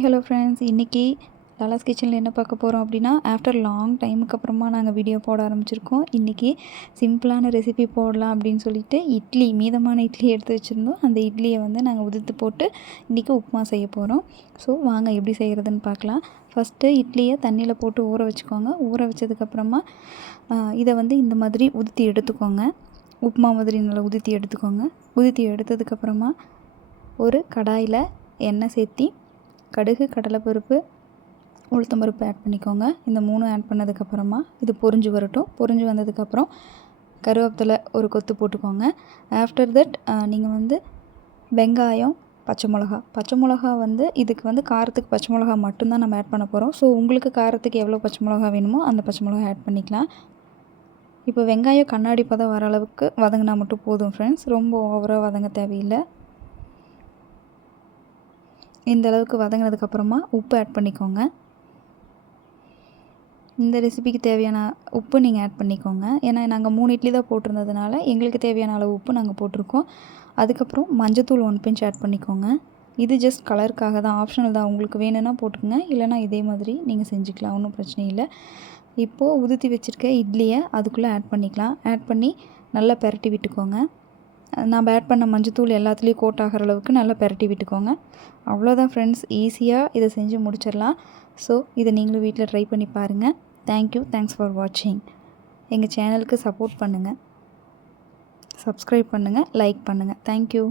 Hi hello friends, இன்றைக்கி லாலாஸ் கிச்சனில் என்ன பார்க்க போகிறோம் அப்படின்னா, ஆஃப்டர் லாங் டைமுக்கு அப்புறமா நாங்கள் வீடியோ போட ஆரம்பிச்சிருக்கோம். இன்றைக்கி சிம்பிளான ரெசிபி போடலாம் அப்படின்னு சொல்லிட்டு மீதமான இட்லி எடுத்து வச்சுருந்தோம். அந்த இட்லியை வந்து நாங்கள் உதிர்த்து போட்டு இன்றைக்கி உப்புமா செய்ய போகிறோம். ஸோ வாங்க எப்படி செய்கிறதுன்னு பார்க்கலாம். ஃபஸ்ட்டு இட்லியை தண்ணியில் போட்டு ஊற வச்சுக்கோங்க. ஊற வச்சதுக்கப்புறமா இதை வந்து இந்த மாதிரி உதுத்தி எடுத்துக்கோங்க. உப்புமா மாதிரி நல்லா உதுத்தி எடுத்துக்கோங்க. உதுத்தி எடுத்ததுக்கப்புறமா ஒரு கடாயில் எண்ணெய் சேர்த்தி கடுகு, கடலைப்பருப்பு, உளுத்தம்பருப்பு ஆட் பண்ணிக்கோங்க. இந்த 3 ஆட் பண்ணதுக்கப்புறமா இது பொரிஞ்சு வரட்டும். பொரிஞ்சு வந்ததுக்கப்புறம் கருவேப்பிலை ஒரு கொத்து போட்டுக்கோங்க. ஆஃப்டர் தட் நீங்கள் வந்து வெங்காயம், பச்சை மிளகா வந்து இதுக்கு வந்து காரத்துக்கு பச்சை மிளகா மட்டும்தான் நம்ம ஆட் பண்ண போகிறோம். ஸோ உங்களுக்கு காரத்துக்கு எவ்வளோ பச்சை மிளகா வேணுமோ அந்த பச்சை மிளகா ஆட் பண்ணிக்கலாம். இப்போ வெங்காயம் கண்ணாடி பதம் வர அளவுக்கு வதங்கினா மட்டும் போதும் ஃப்ரெண்ட்ஸ். ரொம்ப ஓவராக வதங்க தேவையில்லை. இந்த அளவுக்கு வதங்கினதுக்கப்புறமா உப்பு ஆட் பண்ணிக்கோங்க. இந்த ரெசிபிக்கு தேவையான உப்பு நீங்கள் ஆட் பண்ணிக்கோங்க. ஏன்னா நாங்கள் 3 இட்லி தான் போட்டிருந்ததுனால எங்களுக்கு தேவையான அளவு உப்பு நாங்கள் போட்டிருக்கோம். அதுக்கப்புறம் மஞ்சத்தூள் 1 பிஞ்ச் ஆட் பண்ணிக்கோங்க. இது ஜஸ்ட் கலருக்காக தான், ஆப்ஷனல் தான். உங்களுக்கு வேணும்னா போட்டுக்கோங்க, இல்லைனா இதே மாதிரி நீங்கள் செஞ்சுக்கலாம், ஒன்றும் பிரச்சனை இல்லை. இப்போது உதுத்தி வச்சுருக்க இட்லியை அதுக்குள்ளே ஆட் பண்ணிக்கலாம். ஆட் பண்ணி நல்லா பெரட்டி விட்டுக்கோங்க. நம்ம ஆட் பண்ண மஞ்சத்தூள் எல்லாத்துலேயும் கோட் ஆகிற அளவுக்கு நல்லா பெரட்டி விட்டுக்கோங்க. அவ்வளோதான் ஃப்ரெண்ட்ஸ், ஈஸியாக இதை செஞ்சு முடிச்சிடலாம். ஸோ இதை நீங்களும் வீட்டில் ட்ரை பண்ணி பாருங்கள். தேங்க்ஸ் ஃபார் வாட்சிங். எங்கள் சேனலுக்கு சப்போர்ட் பண்ணுங்கள், சப்ஸ்கிரைப் பண்ணுங்கள், லைக் பண்ணுங்கள். தேங்க்யூ.